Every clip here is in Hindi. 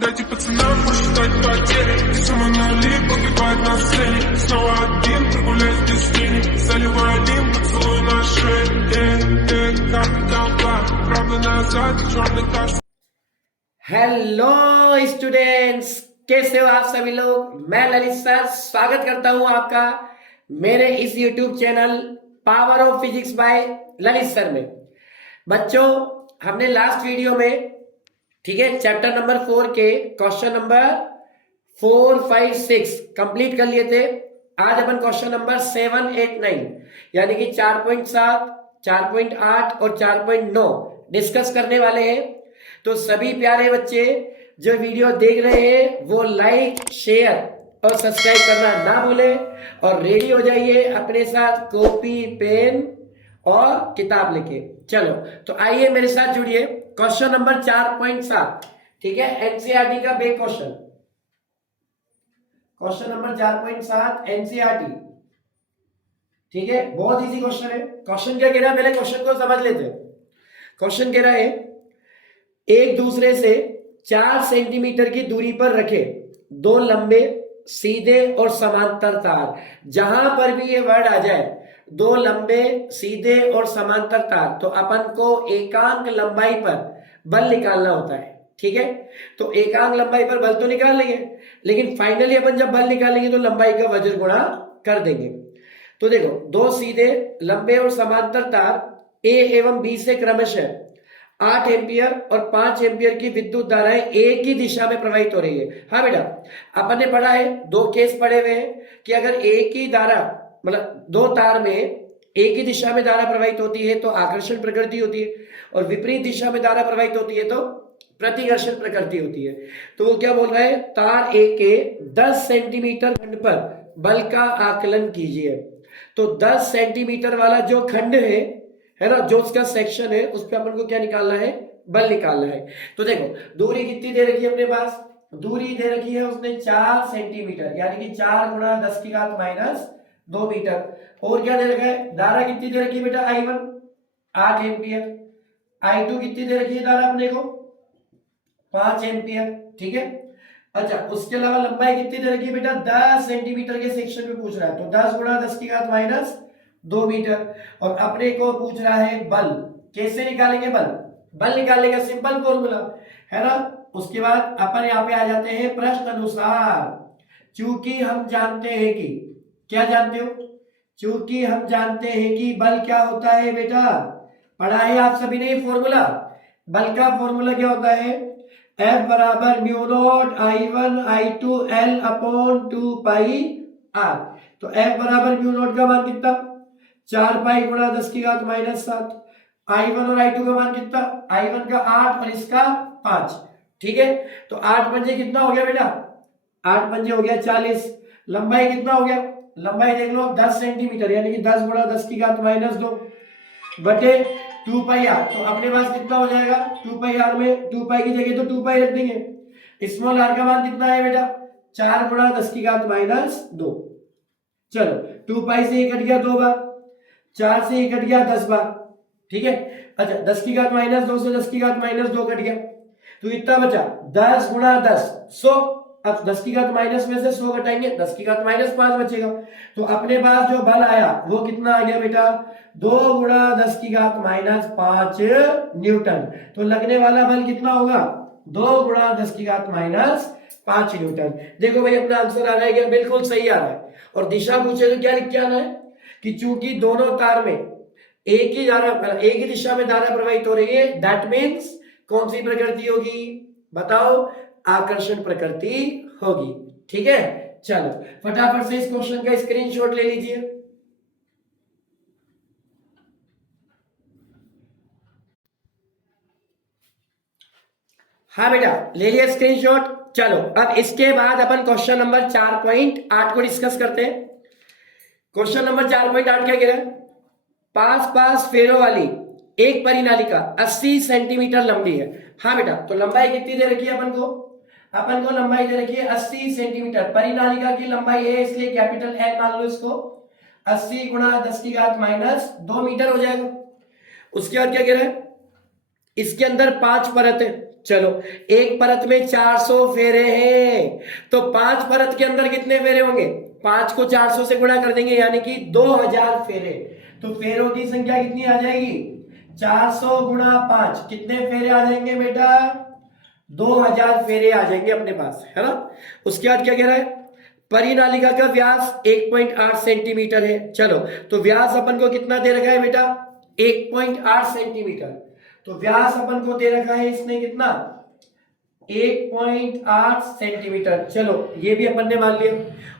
Дайте пацанам посчитать потери. Самонали погибает на сцене. Снова один, прогуляюсь без тени. Заливаю один поцелуй на шее. Как толпа, правда назад, черный каст. हेलो स्टूडेंट्स, कैसे हो आप सभी लोग। मैं ललित सर स्वागत करता हूं आपका मेरे इस YouTube channel power of physics bye Lalit sir में। बच्चों, हमने लास्ट वीडियो में ठीक है चैप्टर नंबर 4 के क्वेश्चन नंबर 4, 5, 6 कंप्लीट कर लिए थे। आज अपन क्वेश्चन नंबर 7, 8, 9 यानी कि 4.7, 4.8 और 4.9 डिस्कस करने वाले हैं। तो सभी प्यारे बच्चे जो वीडियो देख रहे हैं वो लाइक, शेयर और सब्सक्राइब करना ना भूलें और रेडी हो जाइए अपने साथ कॉपी, पेन और किताब लेके। चलो तो आइए मेरे साथ जुड़िए। क्वेश्चन नंबर 4.7 ठीक है, एनसीईआरटी का back question. Question number 4.7 NCERT ठीक है, बहुत इजी क्वेश्चन है। क्वेश्चन क्या कह रहा है, पहले क्वेश्चन को समझ लेते हैं। क्वेश्चन कह रहा है एक दूसरे से 4 सेंटीमीटर की दूरी पर रखे दो लंबे, सीधे और समांतर तार। जहां पर भी ये वर्ड आ जाए, दो लंबे, सीधे और समांतर तार, तो अपन को एकांक लंबाई पर बल निकालना होता है। ठीक है, तो एकांक लंबाई पर बल तो निकाल लेंगे, लेकिन फाइनली अपन जब बल निकालेंगे तो लंबाई का वज्र गुणा कर देंगे। तो देखो, दो सीधे, लंबे और समांतर तार ए एवं बी से क्रमशः 8 एम्पियर और 5 एम्पियर की विद्युत धाराएं एक ही दिशा में प्रवाहित हो रही है। हाँ बेटा, अपन ने पढ़ा है, दो केस पढ़े हुए हैं कि अगर एक ही धारा मतलब दो तार में एक ही दिशा में धारा प्रवाहित होती है तो आकर्षण प्रकृति होती है, और विपरीत दिशा में धारा प्रवाहित होती है तो प्रतिकर्षण प्रकृति होती है। तो वो क्या बोल रहा है, तार ए के 10 सेंटीमीटर खंड पर बल का आकलन कीजिए। तो 10 सेंटीमीटर वाला जो खंड है ना, जो उसका सेक्शन है, उस पर अपन को क्या निकालना है, बल निकालना है। तो देखो, दूरी कितनी दे रखी है अपने पास, दूरी दे रखी है उसने 4 सेंटीमीटर यानी कि 4 गुणा 10 की घात माइनस 2 मीटर। और क्या दे रखा है, धारा कितनी दे रखी है बेटा, I1 8 एम्पियर, I2 कितनी दे रखी है धारा अपने को 5 एम्पियर। ठीक है, अच्छा उसके अलावा लंबाई कितनी दे रखी है बेटा, 10 सेंटीमीटर के सेक्शन में पूछ रहा है, तो 10 गुणा 10 की घात माइनस 2 मीटर। और अपने को पूछ रहा है बल, कैसे निकालेंगे बल, बल निकालने का सिंपल फॉर्मूला है ना। उसके बाद अपन यहाँ पे आ जाते हैं प्रश्न अनुसार। चूंकि हम जानते हैं कि, क्या जानते हो, चूंकि हम जानते हैं कि बल क्या होता है बेटा, पढ़ा है आप सभी ने फॉर्मूला। बल का फॉर्मूला क्या होता है, F बराबर mu naught I1 I2 L upon 2 पाई R। तो F बराबर म्यू नॉट का मान कितना, 4 पाई गुणा 10 की घात माइनस 7। I1 और I2 का मान कितना, I1 का 8 और इसका 5। ठीक है, तो 8 पंजे कितना हो गया बेटा, 8 पंजे हो गया 40। लंबाई कितना हो गया, लंबाई देख लो 10 सेंटीमीटर यानी कि 10 गुणा 10 की घात माइनस 2 बटे 2 पाई आर। तो अपने पास कितना हो जाएगा, 2 पाई आर में 2 पाई की जगह तो 2 पाई रख देंगे। स्मॉल आर का मान कितना है बेटा, 4 गुणा 10 की घात माइनस 2। चलो 2 पाई से ये कट गया 2 बार, 4 से ये कट गया 10 बार। ठीक है, अच्छा 10 की घात माइनस 2 से 10 की घात माइनस 2 कट गया, तो इतना बचा 10 गुणा 10 100। अब 10 की घात माइनस में से 100 घटाएंगे, 10 की घात माइनस 5 बचेगा। तो अपने पास जो बल आया वो कितना आ गया बेटा, 2 गुणा 10 की घात माइनस 5 न्यूटन। तो लगने वाला बल कितना होगा, 2 गुणा 10 की घात माइनस 5 न्यूटन। देखो भाई अपना आंसर आ रहा है क्या, बिल्कुल सही आ रहा है। और दिशा पूछे तो क्या लिख के आना है कि चूंकि दोनों तार में एक ही धारा, एक ही दिशा में धारा प्रवाहित हो रही है, दैट मीन्स कौन सी प्रकृति होगी बताओ, आकर्षण प्रकृति होगी। ठीक है, चलो फटाफट से इस क्वेश्चन का स्क्रीनशॉट ले लीजिए। हाँ बेटा ले लिया स्क्रीनशॉट। चलो अब इसके बाद अपन क्वेश्चन नंबर 4.8 को डिस्कस करते हैं। क्वेश्चन नंबर 4.8 क्या कह रहा है, पास पास फेरों वाली एक परिनालिका 80 सेंटीमीटर लंबी है। हाँ बेटा, तो लंबाई कितनी दे रखी है अपन को लंबाई दे रखी है 80 सेंटीमीटर। परिनालिका की लंबाई है इसलिए कैपिटल N मान लो इसको, 80 गुणा 10 की घात माइनस 2 मीटर हो जाएगा। उसके बाद क्या कह रहा है, इसके अंदर 5 परत है, चलो, एक परत में 400 फेरे हैं, तो 5 परत के अंदर कितने फेरे होंगे? 5 को 400 से गुणा कर देंगे, यानी कि 2000 फेरे। तो फेरों की संख्या कितनी आ जाएगी? 400 गुणा 5, कितने फेरे आ जाएंगे बेटा? 2000 फेरे आ जाएंगे अपने पास, है ना। उसके बाद क्या कह रहा है? परिनालिका का व्यास 1.8 सेंटीमीटर है। चलो, तो व्यास अपन को कितना दे रखा है बेटा? 1.8 सेंटीमीटर। तो व्यास अपन को दे रखा है इसने कितना? 1.8 सेंटीमीटर। चलो, ये भी अपन ने मान लिया।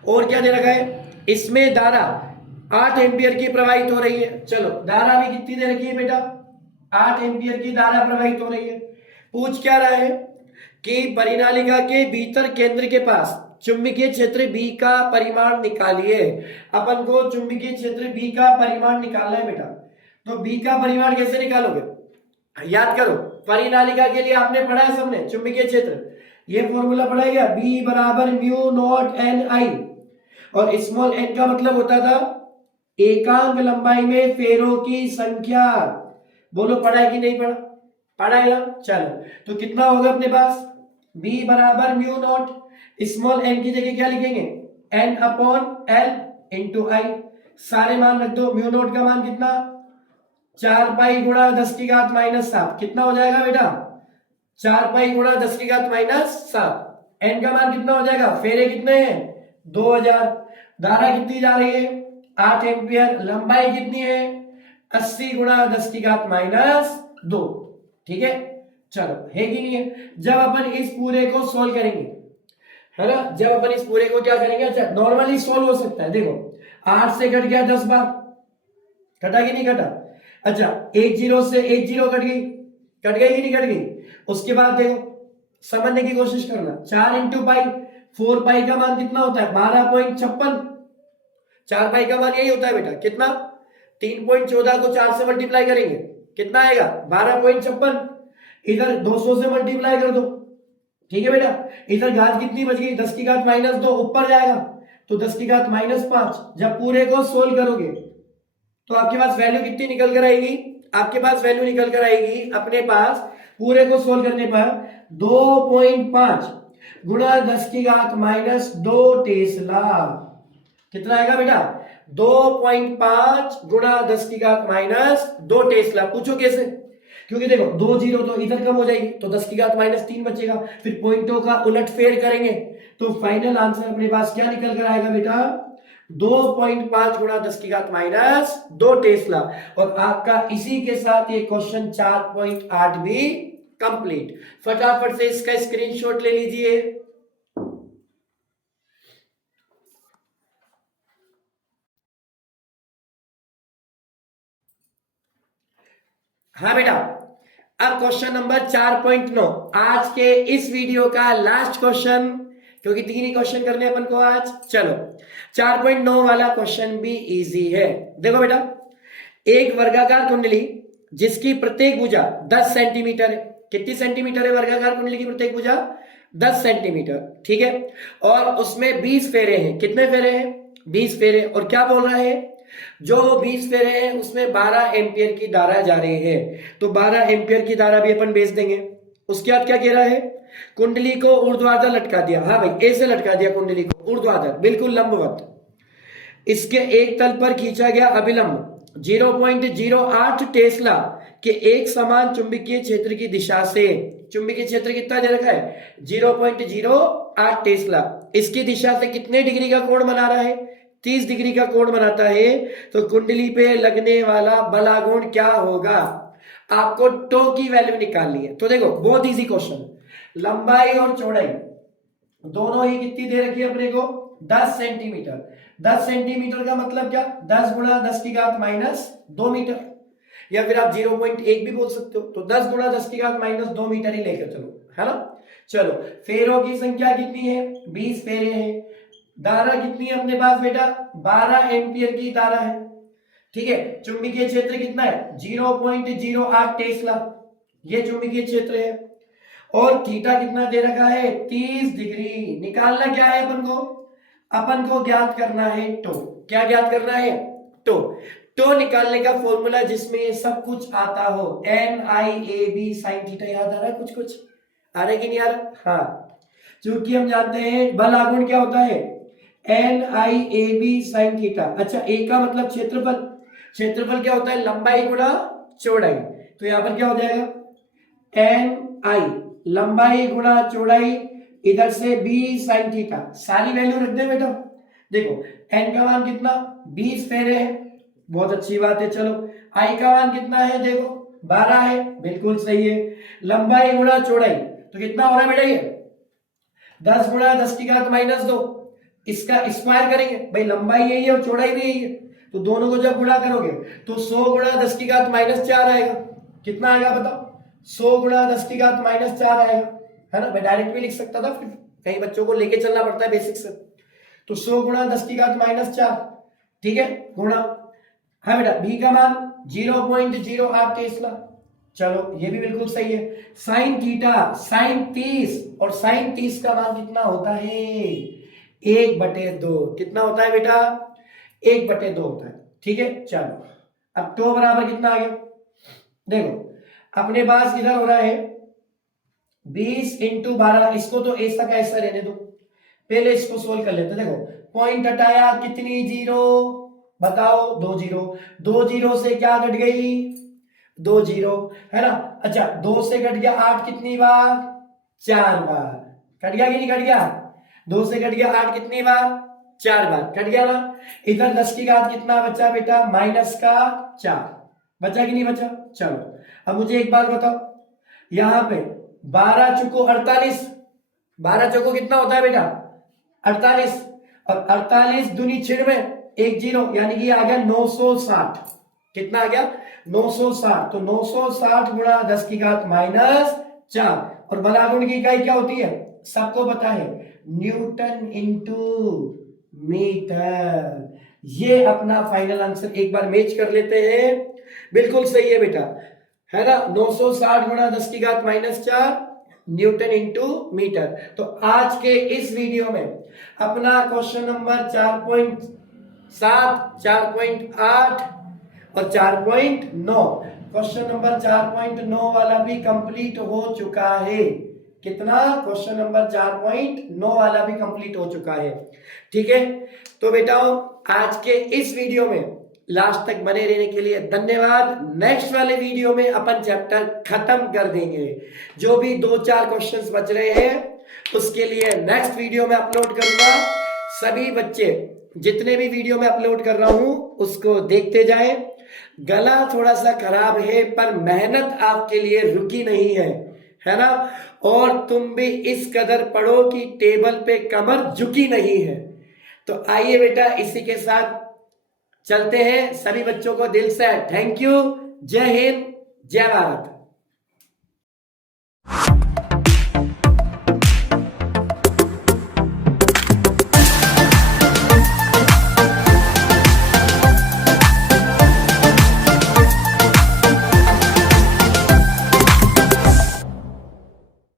और क्या दे रखा है? इसमें धारा 8 एम्पियर की प्रवाहित हो रही है। चलो, धारा भी कितनी दे रखी है बेटा? 8 एम्पियर की धारा प्रवाहित हो रही है। पूछ क्या रहा है कि परिनालिका के भीतर केंद्र के पास चुंबकीय क्षेत्र B का परिमाण निकालिए। अपन को चुंबकीय क्षेत्र B का परिमाण निकालना है बेटा। तो B का परिमाण कैसे निकालोगे? याद करो, परिनालिका के लिए आपने पढ़ा है सबने चुंबकीय क्षेत्र, ये फॉर्मूला पढ़ा गया, B बराबर म्यू नॉट एन आई, और स्मॉल n का मतलब होता था एकांक लंबाई में फेरों की संख्या। बोलो, पढ़ा है कि नहीं पढ़ा? पढ़ा है ना। चलो, तो कितना होगा अपने पास? B बराबर म्यू नॉट, स्मॉल n की जगह क्या लिखेंगे? n अपॉन l इंटू आई। सारे मान रख दो। म्यू नॉट का मान कितना? 4 पाई गुणा 10 की घात माइनस 7। कितना हो जाएगा बेटा? 4 पाई गुणा 10 की घात माइनस 7। n का मान कितना हो जाएगा? फेरे कितने हैं? 2000। धारा कितनी जा रही है? 8 एम्पियर। लंबाई कितनी है? 80 गुणा 10 की घात माइनस 2। ठीक है, चलो, है कि नहीं है? जब अपन इस पूरे को सोल्व करेंगे, है ना, जब अपन इस पूरे को क्या करेंगे? अच्छा, नॉर्मली सोल्व हो सकता है। देखो, 8 से कट गया 10 बार, कटा कि नहीं कटा? अच्छा, 1 0 से 1 0 कट गई, कट गई कि नहीं कट गई? उसके बाद देखो, समझने की कोशिश करना। 4 इंटू पाई, 4 पाई का मान कितना होता है? 12.56। 4 पाई का मान यही होता है बेटा, कितना? 3.14 को 4 से मल्टीप्लाई करेंगे, कितना आएगा? 12.56। इधर 200 से मल्टीप्लाई कर दो, ठीक है बेटा। इधर घात कितनी बच गई? 10 की घात माइनस 2, ऊपर जाएगा तो 10 की घात माइनस 5। जब पूरे को सोल्व करोगे तो आपके पास वैल्यू कितनी निकल कर आएगी? आपके पास वैल्यू निकल कर आएगी अपने पास पूरे को सोल्व करने पर 2.5 गुणा 10 की घात माइनस 2 टेस्ला। कितना आएगा बेटा? 2.5 गुणा 10 की घात माइनस 2 टेस्ला। पूछो कैसे? क्योंकि देखो, 2 0 तो इधर कम हो जाएगी, तो 10 की घात माइनस 3 बचेगा। फिर पॉइंटों का उलट फेर करेंगे तो फाइनल आंसर अपने पास क्या निकल कर आएगा बेटा? 2.5 गुणा 10 की घात माइनस 2 टेस्ला। और आपका इसी के साथ ये क्वेश्चन 4.8 भी कंप्लीट। फटाफट से इसका स्क्रीनशॉट ले लीजिए। हाँ बेटा, अब क्वेश्चन नंबर 4.9, आज के इस वीडियो का लास्ट क्वेश्चन, क्योंकि 3 ही क्वेश्चन करने अपन को आज। चलो, 4.9 वाला क्वेश्चन भी इजी है। देखो बेटा, एक वर्गाकार कुंडली जिसकी प्रत्येक भुजा 10 सेंटीमीटर है। कितनी सेंटीमीटर है वर्गाकार कुंडली की प्रत्येक भुजा? 10 सेंटीमीटर, ठीक है। और उसमें 20 फेरे हैं। कितने फेरे हैं? 20 फेरे। और क्या बोल रहा है? जो 20 फेरे हैं उसमें 12 एम्पियर की धारा जा रही है। तो 12 एम्पियर की धारा भी अपन बेच देंगे। उसके बाद क्या कह रहा है? कुंडली को ऊर्ध्वाधर लटका दिया। हाँ भाई, ऐसे लटका दिया कुंडली को, ऊर्ध्वाधर, बिल्कुल लंबवत। इसके एक तल पर खींचा गया अभिलंब 0.08 टेस्ला के एक समान चुंबकीय क्षेत्र की दिशा से। चुंबकीय क्षेत्र कितना दे रखा है? 0.08 टेस्ला। इसकी दिशा से कितने डिग्री का कोण बना रहा है? 30 डिग्री का कोण बनाता है। तो कुंडली पे लगने वाला बलागुण क्या होगा? आपको टो की वैल्यू निकालनी है। तो देखो, बहुत इजी क्वेश्चन। लंबाई और चौड़ाई दोनों ही कितनी दे रखी है अपने को? 10 सेंटीमीटर। 10 सेंटीमीटर का मतलब क्या? 10 गुणा 10 की घात माइनस 2 मीटर, या फिर आप 0.1 भी बोल सकते हो। तो 10 गुणा 10 की घात माइनस 2 मीटर ही लेकर चलो, है ना। चलो, फेरों की संख्या कितनी है? 20 फेरे हैं। धारा कितनी है अपने पास बेटा? 12 एम्पियर की धारा है, ठीक है। चुंबकीय क्षेत्र कितना है? 0.08 टेस्ला, ये चुंबकीय क्षेत्र है। और थीटा कितना दे रखा है? 30 डिग्री। निकालना क्या है अपन को? अपन को ज्ञात करना है टो। क्या ज्ञात करना है? टो। टो निकालने का फॉर्मूला जिसमें सब कुछ आता हो, NIAB sin थीटा। याद आ रहा है कुछ कुछ? आ रहा है कि नहीं आ रहा? हाँ, चूंकि हम जानते हैं बल आघूर्ण क्या होता है, NIAB sin थीटा। अच्छा, ए का मतलब क्षेत्रफल, क्षेत्रफल क्या होता है, लंबाई गुणा चौड़ाई। तो यहां पर क्या हो जाएगा, NI लंबाई गुणा चौड़ाई, इधर से B sin थीटा। सारी वैल्यू रख दे बेटा। देखो n का मान कितना, 20 फेरे है, बहुत अच्छी बात है। चलो I का मान कितना है, देखो 12 है, बिल्कुल सही है। लंबाई गुणा चौड़ाई तो कितना हो रहा है बेटा, ये 10 गुणा 10 की घात -2। इसका स्क्वायर करेंगे भाई, लंबाई यही है और चौड़ाई भी यही है, तो दोनों को जब गुणा करोगे तो 100 गुणा 10 की घात -4 आएगा। कितना आएगा बताओ, 100 गुणा 10 की घात -4 आएगा, है ना। मैं डायरेक्ट भी लिख सकता था, फिर कई बच्चों को लेके चलना पड़ता है बेसिक से। तो 100 गुणा 10 की घात -4, ठीक है, गुणा, हाँ बेटा, बी का मान 0.08 टेस्ला। चलो ये भी बिल्कुल सही है। साइन थीटा, साइन 30, और साइन 30 का मान कितना होता है, 1/2। कितना होता है बेटा, 1/2 होता है, ठीक है। चलो अब तो बराबर कितना आ गया, देखो अपने पास इधर हो रहा है 20 × 12, इसको तो ऐसा का ऐसा रहने दो, पहले इसको सोल्व कर लेते। देखो पॉइंट हटाया, कितनी जीरो बताओ, 2 जीरो, 2 जीरो से क्या कट गई, 2 जीरो, है ना। अच्छा 2 से कट गया 8 कितनी बार, 4 बार, कट गया कि नहीं कट गया, 2 से कट गया 8 कितनी बार, 4 बार, कट गया ना। इधर 10 की घात कितना बचा बेटा, -4 बचा कि नहीं बचा। चलो अब मुझे एक बात बताओ, यहां पे 12 चुको 48, 12 चौको कितना होता है बेटा, 48, और 48 दूनी 96, 1 जीरो, यानी कि आ गया 960। कितना आ गया, 960। तो 960 गुणा 10 की घात -4, और बल आघूर्ण की इकाई क्या होती है, सबको पता है, न्यूटन इंटू मीटर। ये अपना फाइनल आंसर एक बार मैच कर लेते हैं, बिल्कुल सही है बेटा, है ना। 960 गुणा 10 की घात -4 न्यूटन इंटू मीटर। तो आज के इस वीडियो में अपना क्वेश्चन नंबर 4.7, 4.8 और 4.9, क्वेश्चन नंबर 4.9 वाला भी कंप्लीट हो चुका है। कितना, क्वेश्चन नंबर 4.9 वाला भी कंप्लीट हो चुका है, ठीक है। तो बेटाओ आज के इस वीडियो में लास्ट तक बने रहने के लिए धन्यवाद। नेक्स्ट वाले वीडियो में अपन चैप्टर खत्म कर देंगे, जो भी 2-4 क्वेश्चंस बच रहे हैं उसके लिए नेक्स्ट वीडियो में अपलोड करूंगा। सभी बच्चे जितने भी वीडियो में अपलोड कर रहा हूं उसको देखते जाएं। गला थोड़ा सा खराब है पर मेहनत आपके लिए रुकी नहीं है ना। और तुम भी इस कदर पढ़ो कि टेबल पे कमर झुकी नहीं है। तो आइए बेटा इसी के साथ चलते हैं। सभी बच्चों को दिल से थैंक यू। जय हिंद, जय भारत।